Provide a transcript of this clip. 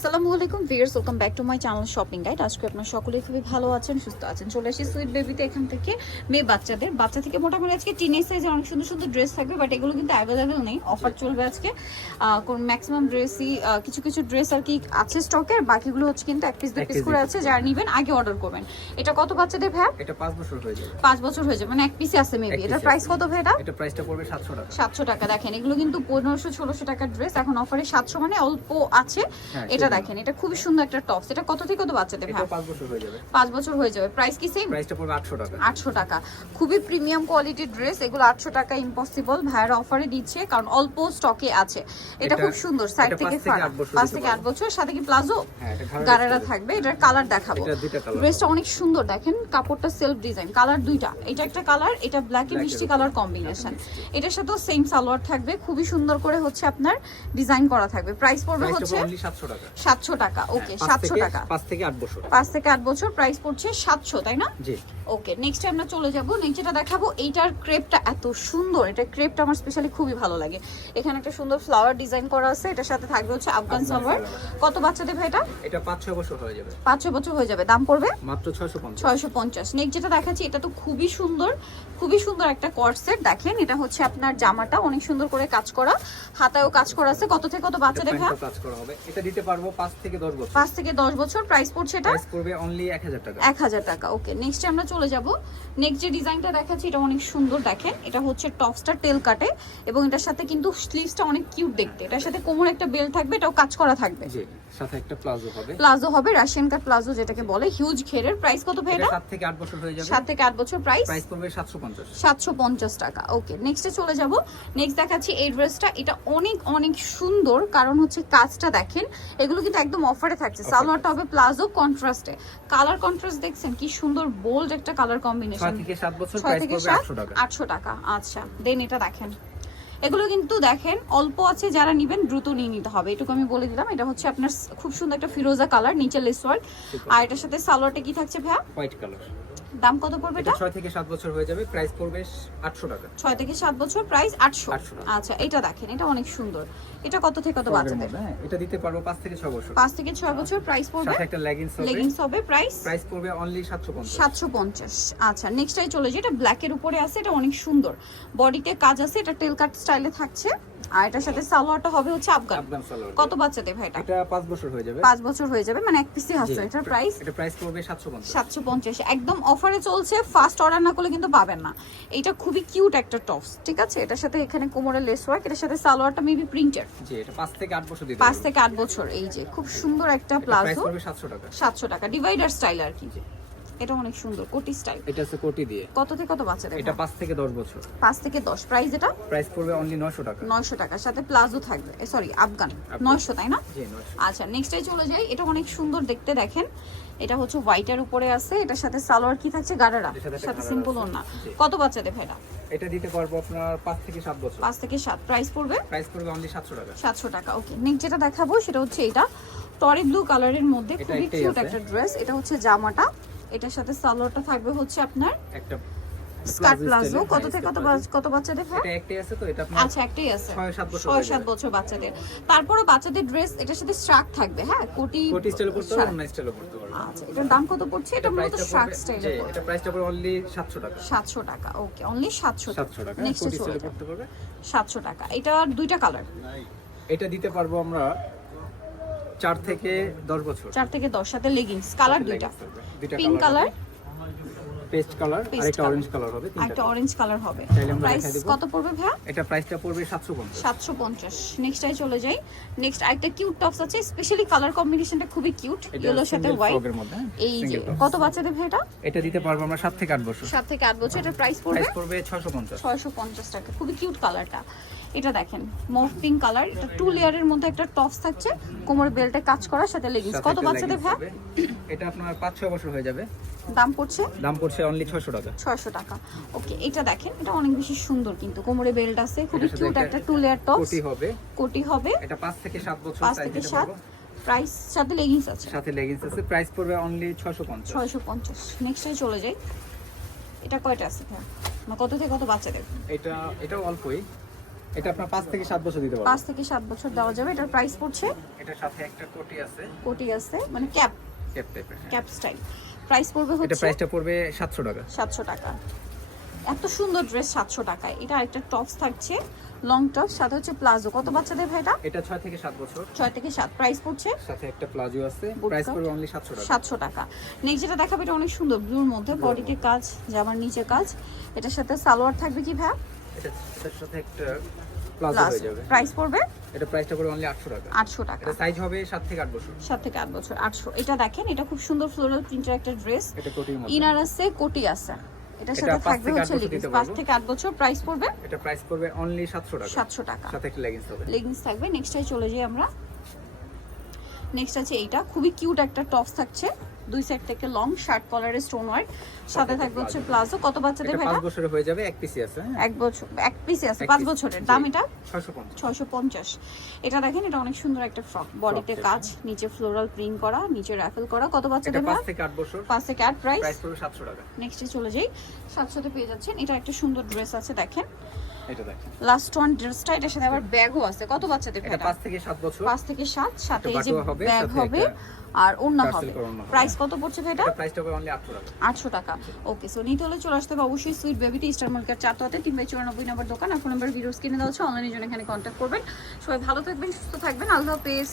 আসসালামু আলাইকুম viewers welcome back to my channel shopping guide. আজকে আপনারা সকলেই খুবই ভালো আছেন সুস্থ আছেন। চলে আসি সুইট বেবিতে এখান থেকে মেয়ে বাচ্চাদের। বাচ্চা থেকে মোটামুটি আজকে টিনেজ সাইজে অনেক সুন্দর সুন্দর ড্রেস থাকবে বাট এগুলো কিন্তু অ্যাভেলেবেল নেই। অফার চলবে আজকে। ম্যাক্সিমাম ড্রেসই কিছু কিছু ড্রেস আর কি আছে স্টকের বাকিগুলো হচ্ছে কিন্তু এক পিস দু পিস করে আছে যারা নেবেন আগে অর্ডার করবেন। এটা কত বাচ্চাদের ভ্যা এটা পাঁচ বছর হয়ে যাবে। পাঁচ বছর হয়ে যাবে মানে এক পিসে আছে মেবি এটার প্রাইস কত ভ্যা এটা এটা প্রাইসটা পড়বে সাতশো টাকা। সাতশো টাকা দেখেন এগুলো কিন্তু পনেরোশো ষোলোশো টাকার ড্রেস এখন অফারে সাতশো মানে অল্প আছে। হ্যাঁ, এটা। দেখেন এটা খুবই সুন্দর একটা টপস এটা কত থেকে কত বাচ্চাদের এটা ভাই পাঁচ বছর হয়ে যাবে। পাঁচ বছর হয়ে যাবে। প্রাইস কি সেম প্রাইসটা পড়বে আটশো টাকা। আটশো টাকা। খুবই প্রিমিয়াম কোয়ালিটির ড্রেস এগুলো আটশো টাকা ইম্পসিবল ভাইয়ের অফারে দিচ্ছে কারণ অল্প স্টকে আছে। এটা খুব সুন্দর সাইড থেকে পাঁচ থেকে আট বছর থেকে সাথে কি প্লাজো? হ্যাঁ গারারা থাকবে এটার কালার দেখাবো। এটা দুইটা কালার ড্রেসটা অনেক সুন্দর দেখেন কাপড়টা সেলফ ডিজাইন কালার দুইটা। এটা একটা কালার এটা ব্ল্যাক Black মিষ্টি কালার কম্বিনেশন এটার সাথেও সেম সালোয়ার থাকবে খুবই সুন্দর করে হচ্ছে আপনার ডিজাইন করা থাকবে। প্রাইস পড়বে হচ্ছে পড়বে only সাতশো টাকা। সাতশো ওকে হ্যাঁ, পাঁচ সাতশো থেকে- টাকা। পাঁচ থেকে আট বছর। পাঁচ থেকে আট বছর প্রাইস পড়ছে সাতশো তাই না? জি। ওকে নেক্সট আমরা চলে যাব নেক্সট যেটা দেখাবো এইটার ক্রেপটা এত সুন্দর। এটা ক্রেপটা আমার স্পেশালি খুবই ভালো লাগে। এখানে একটা সুন্দর ফ্লাওয়ার ডিজাইন করা আছে এটার সাথে থাকবে হচ্ছে আফগান সালোয়ার। কত বাচ্চাদের ভাই এটা? এটা পাঁচ ছয় বছর হয়ে যাবে। পাঁচ ছয় বছর হয়ে যাবে। দাম পড়বে? মাত্র ছয়শো পঞ্চাশ। ছয়শো পঞ্চাশ। নেক্সট যেটা দেখাচ্ছি এটা তো খুবই সুন্দর খুবই সুন্দর একটা কট সেট দেখেন এটা হচ্ছে আপনার জামাটা অনেক সুন্দর করে কাজ করা। হাতায়ও কাজ করা আছে। কত থেকে কত বাচ্চাদের ভাই? কাজ করা হবে। এটা দিতে পারব পাঁচ থেকে দশ বছর। পাঁচ থেকে দশ বছর প্রাইস পড়ছে এটা? প্রাইস পড়বে অনলি এক হাজার টাকা। ওকে নেক্সট আমরা চলে যাব। নেক্সট যে ডিজাইনটা দেখাচ্ছি এটা অনেক সুন্দর দেখেন। এটা হচ্ছে টপসটা টেল কাটে এবং এটার সাথে কিন্তু স্লিভসটা অনেক কিউট দেখতে। এটার সাথে কোমর একটা বেল থাকবে এটাও কাজ করা থাকবে। জি সাথে একটা প্লাজো হবে। প্লাজো হবে রাশিয়ান কাট প্লাজো যেটাকে বলে হিউজ ঘেরের প্রাইস কত ভাই এটা? সাত থেকে আট বছর হয়ে যাবে। সাত থেকে আট বছর প্রাইস প্রাইস পড়বে সাতশো পঞ্চাশ। সাতশো পঞ্চাশ টাকা ওকে নেক্সটে চলে যাব। নেক্সট দেখাচ্ছি এই ড্রেসটা এটা অনেক অনেক সুন্দর কারণ হচ্ছে কাজটা দেখেন এগুলো কিন্তু একদম অফারে থাকছে। সালোয়ার সালোয়ারটা হবে প্লাজো কন্ট্রাস্টে কালার কন্ট্রাস্ট দেখছেন কি সুন্দর বোল্ড একটা কালার কম্বিনেশন ছয় থেকে সাত বছর প্রাইস থেকে পড়বে সাত আটশো টাকা। আটশো টাকা আচ্ছা। দেন এটা দেখেন। এগুলো কিন্তু দেখেন অল্প আছে যারা নিবেন দ্রুত নিয়ে নিতে হবে। এটুকু আমি বলে দিলাম এটা হচ্ছে আপনার খুব সুন্দর একটা ফিরোজা কালার নিচে লেস ওয়ার্ক আর এটার সাথে সালোয়ারটা কি থাকছে ভাইয়া? হোয়াইট কালার দাম কত পড়বে এটা এটা? ছয় থেকে সাত বছর হয়ে যাবে প্রাইস পড়বে আটশো টাকা। ছয় থেকে সাত বছর প্রাইস আটশো। 800 আচ্ছা এটা দেখেন এটা অনেক সুন্দর। এটা কত থেকে কত বাচ্চাদের? হ্যাঁ, এটা দিতে পারব পাঁচ থেকে ছয় বছর। পাঁচ থেকে ছয় বছর প্রাইস পড়বে? সাথে একটা লেগিংস হবে। লেগিংস হবে প্রাইস প্রাইস পড়বে অনলি সাতশো পঞ্চাশ। সাতশো পঞ্চাশ। আচ্ছা নেক্সটটাই চলে যায় এটা ব্ল্যাকের উপরে আছে এটা অনেক সুন্দর। বডিতে কাজ আছে এটা টেল কাট স্টাইলে থাকছে। আর এটার সাথে সালোয়ারটা হবে হচ্ছে আফগান। আফগান সালোয়ার কত বাচ্চাদের ভাই এটা? এটা পাঁচ বছর হয়ে যাবে। পাঁচ বছর হয়ে যাবে মানে এক পিসি হাসছে এটার প্রাইস এটা প্রাইস পড়বে সাতশো পঞ্চাশ। সাতশো পঞ্চাশ। একদম অফারে চলছে ফার্স্ট অর্ডার না করলে কিন্তু পাবেন না। এটা খুবই কিউট একটা টপস ঠিক আছে? এটার সাথে এখানে কোমরের লেস ওয়ার্ক এটার সাথে সালোয়ারটা মেবি প্রিন্টের জি এটা পাঁচ থেকে আট বছর দিতে পাঁচ থেকে আট বছর এই যে খুব সুন্দর একটা প্রাইস প্লাজো। পড়বে সাতশো টাকা। সাতশো টাকা ডিভাইডার স্টাইল আর কি। এটা অনেক সুন্দর কোটি স্টাইল। এটা হচ্ছে কোটি দিয়ে। কত থেকে কত বাচ্চাদের এটা পাঁচ থেকে দশ বছর। পাঁচ থেকে দশ। প্রাইস এটা? প্রাইস পড়বে অনলি নয়শো টাকা। নয়শো টাকার সাথে প্লাজো থাকবে। Sorry Afghan Afghan. নয়শো তাই না? জি নয়শো। আচ্ছা নেক্সটে চলে যাই। এটা অনেক সুন্দর দেখতে দেখেন। এটা হচ্ছে হোয়াইটের উপরে আছে। এটার সাথে সালোয়ার কি থাকছে? গাড়ারা সাথে সিম্পল। ওড়না। কত বাচ্চাদের ভাইটা এটা দিতে পারব আপনার পাঁচ থেকে সাত বছর। পাঁচ থেকে সাত। প্রাইস পড়বে? প্রাইস পড়বে অনলি সাতশো টাকা। সাতশো টাকা। ওকে নেক্সট যেটা দেখাবো সেটা হচ্ছে এটা। টরি ব্লু কালারের মধ্যে খুবই কিউট একটা ড্রেস এটা হচ্ছে জামাটা। এটার সাথে সালোয়ারটা থাকবে হচ্ছে আপনার একটা স্কার্ট প্লাজো কত হ্যাঁ, থেকে কত কত বাচ্চাদের ভাই এটা একটাই আছে তো? এটা আপনার আচ্ছা একটাই আছে। ছয় সাত বছর ছয় হয়ে সাত যাবে। বছর বাচ্চাদের। তারপরে বাচ্চাদের ড্রেস এটার সাথে স্ট্রাক থাকবে হ্যাঁ? কোটি কোটি স্টাইলে পড়তে পারব অন্য স্টাইলে পড়তে পারব। আচ্ছা এটার দাম কত পড়ছে? এটা মূলত শার্ক স্টাইলে এটা প্রাইসটা পড়বে অনলি সাতশো টাকা। সাতশো টাকা ওকে অনলি সাতশো সাতশো টাকা নেক্সট স্টাইলে পড়তে পারবে। সাতশো টাকা। এটার দুইটা কালার এটা দিতে পারব আমরা চার থেকে দশ বছর। চার থেকে দশ সাথে লেগিংস কালার দুইটা। দুইটা পিঙ্ক কালার পেস্ট কালার আর একটা অরেঞ্জ কালার হবে তিনটা একটা অরেঞ্জ কালার হবে। প্রাইস কত পড়বে ভাইয়া? এটা প্রাইসটা পড়বে সাতশো পঞ্চাশ। সাতশো পঞ্চাশ। নেক্সটটাই চলে যাই। নেক্সট আরেকটা কিউট টপস আছে স্পেশালি কালার কম্বিনেশনটা খুবই কিউট এটা ইয়েলোর সাথে হোয়াইট হ্যাঁ, এই যে কত বাচ্চাদের ভাই এটা? এটা দিতে পারব আমরা সাত থেকে আট বছর। সাত থেকে আট বছর এটার প্রাইস পড়বে? প্রাইস পড়বে ছশো পঞ্চাশ। ছয়শো পঞ্চাশ টাকা। খুবই কিউট কালারটা এটা দেখেন মভ পিঙ্ক কালার এটা টু লেয়ারের মধ্যে একটা টপস থাকছে কোমরে বেল্টে কাজ করার সাথে লেগিংস কত বাচ্চাদের ভাই? এটা আপনার পাঁচ ছয় বছর হয়ে যাবে। দাম পড়ছে? দাম পড়ছে অনলি ছশো টাকা। ছয়শো টাকা। ওকে এটা দেখেন এটা অনেক বেশি সুন্দর কিন্তু কোমরে বেল্ট আছে খুবই কিউট একটা টু লেয়ার টপস কোটি হবে। কোটি হবে। এটা পাঁচ থেকে সাত বছর পাঁচ size থেকে দিতে সাত। প্রাইস সাথে লেগিংস আছে। সাথে লেগিংস আছে প্রাইস পড়বে অনলি ছশো পঞ্চাশ। ছয়শো পঞ্চাশ। নেক্সটে চলে যাই। এটা কয়টা আছে ভাই? না কত থেকে কত বাচ্চাদের? এটা এটাও অল্পই। এটা আপনার পাঁচ থেকে সাত বছর দিতে পারব পাঁচ থেকে সাত বছর দেওয়া যাবে এটার প্রাইস পড়ছে। এটার সাথে একটা কোটি আছে। কোটি আছে মানে ক্যাপ ক্যাপ টাইপের ক্যাপ স্টাইল প্রাইস পড়বে এটা প্রাইসটা পড়বে সাতশো টাকা। সাতশো টাকা। এত সুন্দর ড্রেস সাতশো টাকায় এটা একটা টপস থাকছে লং টপস সাথে হচ্ছে প্লাজো। কত বাচ্চাদের ভাইটা এটা? ছয় থেকে সাত বছর। ছয় থেকে সাত। প্রাইস পড়ছে? সাথে একটা প্লাজো আছে। প্রাইস পড়বে অনলি সাতশো টাকা। সাতশো টাকা। নেক্সট যেটা দেখাবে এটা অনেক সুন্দর ব্লুর মধ্যে বডিতে কাজ জামার নিচে কাজ। এটার সাথে সালোয়ার থাকবে কি ভাই এটা সাথে একটা প্লাজো হয়ে যাবে। প্রাইস পড়বে? এটা প্রাইসটা পড়বে অনলি আটশো টাকা। আটশো টাকা। এটা সাইজ হবে সাত থেকে আট বছর। সাত থেকে আট বছর আটশো। এটা দেখেন এটা খুব সুন্দর ফ্লোরাল প্রিন্টের একটা ড্রেস এটা কোটির ইনার আছে কোটি আছে। এটার এটা সাথে থাকবে আট হচ্ছে বছর লেগিংস দিতে থেকে আট বছর প্রাইস পড়বে? এটা প্রাইস পড়বে অনলি সাতশো টাকা। সাতশো টাকা। সাথে একটা লেগিংস হবে। লেগিংস থাকবে। নেক্সটটাই চলে যাই আমরা। নেক্সট আছে এইটা। খুবই কিউট একটা টপস থাকছে। দুই সাইড থেকে লং শার্ট কলারের স্টোন ওয়ার্ক সাথে থাকবে হচ্ছে প্লাজো। কত বাচ্চাদের এটা ভাইটা? পাঁচ বছরে হয়ে যাবে এক পিসি আছে হ্যাঁ? এক বছর এক পিসে আছে এক পাঁচ বছরের। দাম এটা? ছয়শো পঞ্চাশ। ছয়শো পঞ্চাশ। এটা দেখেন এটা অনেক সুন্দর একটা ফ্রক বডিতে কাজ নিচে ফ্লোরাল প্রিন্ট করা নিচে র্যাফেল করা। কত বাচ্চাদের পাঁচ ভাই থেকে আট বছর। পাঁচ থেকে আট প্রাইস প্রাইস পড়বে সাতশো টাকা। নেক্সটে চলে যাই। সাতশোতে পেয়ে যাচ্ছেন। এটা একটা সুন্দর ড্রেস আছে দেখেন। এটা দেখেন। লাস্ট ওয়ান ড্রেসটা এটার সাথে আবার ব্যাগও আছে। কত বাচ্চাদের এটা থেকে সাত বছর। পাঁচ থেকে সাত সাথে এই যে ব্যাগ হবে। আর অন্য হবে। প্রাইস কত পড়ছে এটা অনলি আটশো টাকা। ওকে সো নিতে হলে চলে আসতে হবে অবশ্যই সুইট বেবিটি স্টার মার্কেট চারটাতে তিন বাই চুরানব্বই নম্বর দোকান। আর ফোন নাম্বার ভিডিওস কিনে দেওয়া হচ্ছে অনলাইনের জন্য এখানে কন্ট্যাক্ট করবেন। সবাই ভালো থাকবেন সুস্থ থাকবেন। আল্লাহ হাফেজ।